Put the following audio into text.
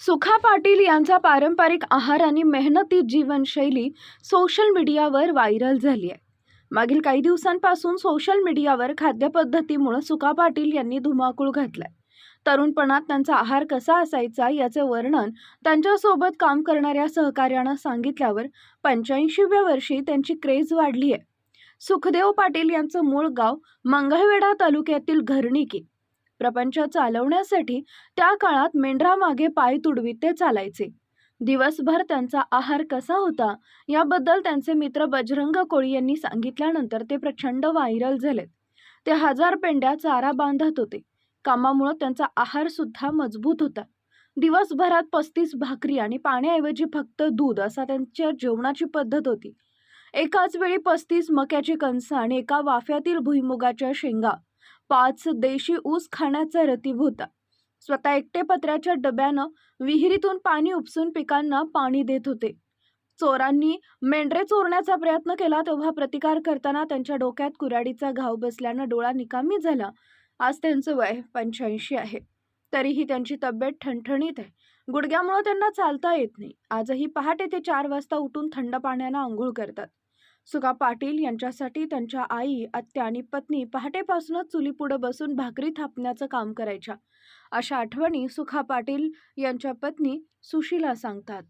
सुखा पाटील यांचा पारंपरिक आहार आणि मेहनती जीवनशैली सोशल मीडियावर व्हायरल झाली आहे. मागील काही दिवसांपासून सोशल मीडियावर खाद्यपद्धतीमुळे सुखा पाटील यांनी धुमाकूळ घातलाय. तरुणपणात त्यांचा आहार कसा असायचा याचे वर्णन त्यांच्यासोबत काम करणाऱ्या सहकार्यानं सांगितल्यावर 85व्या वर्षी त्यांची क्रेज वाढली आहे. सुखदेव पाटील यांचं मूळ गाव मंगळवेढा तालुक्यातील घरणिकी. प्रपंच चालवण्यासाठी त्या काळात मेंढरामागे पाय तुडवीत ते चालायचे. दिवसभर त्यांचा आहार कसा होता याबद्दल त्यांचे मित्र बजरंग कोळी यांनी सांगितल्यानंतर ते प्रचंड व्हायरल झालेत. ते 1000 पेंड्या चारा बांधत होते. कामामुळे त्यांचा आहार सुद्धा मजबूत होता. दिवसभरात 35 भाकरी आणि पाण्याऐवजी फक्त दूध असा त्यांच्या जेवणाची पद्धत होती. एकाच वेळी 35 मक्याची कणसं आणि एका वाफ्यातील भुईमुगाच्या शेंगा, 5 देशी ऊस खाण्याचा रतीब होता. स्वतः एकटे पत्र्याच्या डब्यानं विहिरीतून पाणी उपसून पिकांना पाणी देत होते. चोरांनी मेंढरे चोरण्याचा प्रयत्न केला तेव्हा प्रतिकार करताना त्यांच्या डोक्यात कुऱ्हाडीचा घाव बसल्यानं डोळा निकामी झाला. आज त्यांचं वय 85 आहे. तरीही त्यांची तब्येत ठणठणीत आहे. गुडघ्यामुळे त्यांना चालता येत नाही. आजही पहाटे ते 4 वाजता उठून थंड पाण्यानं आंघोळ करतात. सुखा पाटील यांच्यासाठी त्यांच्या आई, आत्या आणि पत्नी पहाटेपासूनच चुलीपुढे बसून भाकरी थापण्याचं काम करायच्या. अशा आठवणी सुखा पाटील यांच्या पत्नी सुशीला सांगतात.